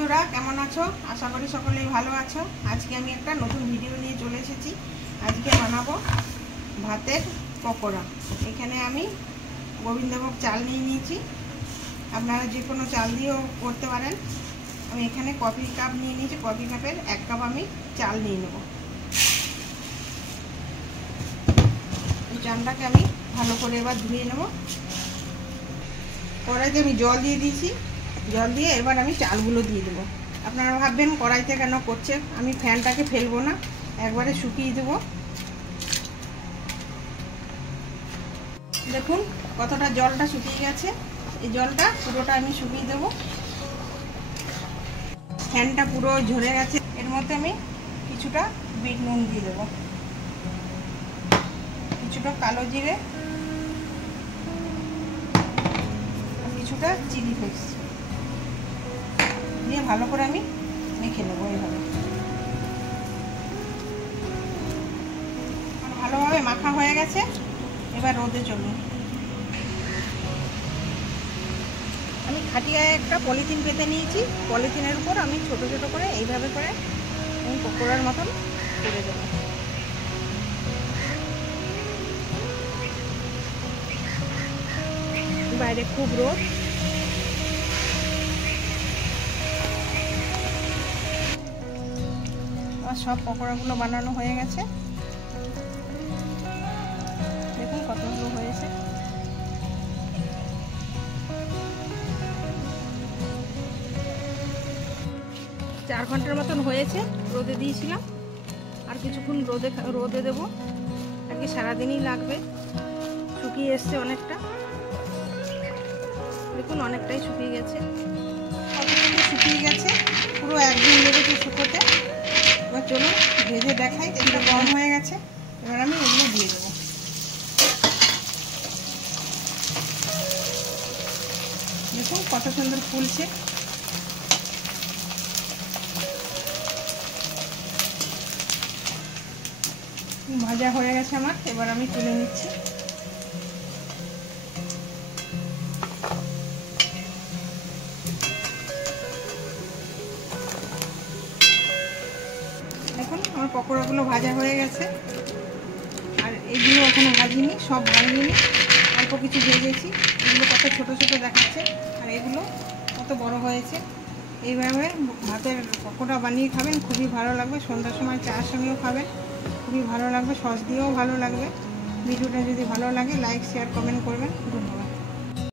বন্ধুরা কেমন আছো? আশা করি সকলেই ভালো আছো। আজকে আমি একটা নতুন ভিডিও নিয়ে চলে এসেছি। আজকে বানাবো ভাতের পকোড়া। এখানে আমি গোবিন্দভোগ চাল নিয়ে নিয়েছি, আপনারা যে কোনো চাল দিয়েও করতে পারেন। আমি এখানে কফি কাপ নিয়ে নিয়েছি, কফি কাপের 1 কাপ আমি চাল নিয়ে নেব। এই চালটাকে আমি ভালো করে এবার ধুয়ে নেব। কড়াইতে আমি জল দিয়ে দিয়েছি, জল দিয়ে এবার আমি চালগুলো দিয়ে দেবো। আপনারা ভাববেন কড়াইতে কেন করছে, আমি ফ্যানটাকে ফেলবো না, একবারে শুকিয়ে দেবো। দেখুন কতটা জলটা শুকিয়ে গেছে। এই জলটা পুরোটা আমি শুকিয়ে দেবো। ফ্যানটা পুরো ঝরে গেছে। এর মধ্যে আমি কিছুটা বিট নুন দিয়ে দেবো, কিছুটা কালো জিরে, কিছুটা চিলি ফ্লেক্স দিয়ে ভালো করে আমি মেখে নেবো। এইভাবে ভালোভাবে মাখা হয়ে গেছে। এবার রোদে চলুন। আমি খাটিয়ায় একটা পলিথিন পেতে নিয়েছি। পলিথিনের উপর আমি ছোট ছোট করে এইভাবে করে আমি পকোড়ার মতন করে দেবো। বাইরে খুব রোদ। আমার সব পকোড়াগুলো বানানো হয়ে গেছে। দেখুন কতগুলো হয়েছে। চার ঘন্টার মতন হয়েছে, রোদে দিয়েছিলাম। আর কিছুক্ষণ রোদে দেবো, আর কি সারাদিনই লাগবে। শুকিয়ে এসছে অনেকটা, দেখুন অনেকটাই শুকিয়ে গেছে। কতটুকু শুকিয়ে গেছে, পুরো একদিন লেগেছে শুকোতে। এবার চলুন ভেজে দেখাই। তেলটা গরম হয়ে গেছে, এবার আমি এগুলো দিয়ে দেবো। দেখুন কত সুন্দর ফুলছে। ভাজা হয়ে গেছে আমার, এবার আমি তুলে নিচ্ছি। দেখুন আমার পকোড়াগুলো ভাজা হয়ে গেছে। আর এগুলো এখনো ভাজিনি, সব ভাজিনি, অল্প কিছু ভেজেছি। এগুলো কত ছোট ছোট দেখাচ্ছে, আর এগুলো কত বড় হয়েছে। এইভাবে ভাতের পকোড়া বানিয়ে খাবেন, খুবই ভালো লাগবে। সন্ধ্যার সময় চায়ের সঙ্গেও খাবেন, খুবই ভালো লাগবে। সস দিয়েও ভালো লাগবে। ভিডিওটা যদি ভালো লাগে লাইক শেয়ার কমেন্ট করবেন। ধন্যবাদ।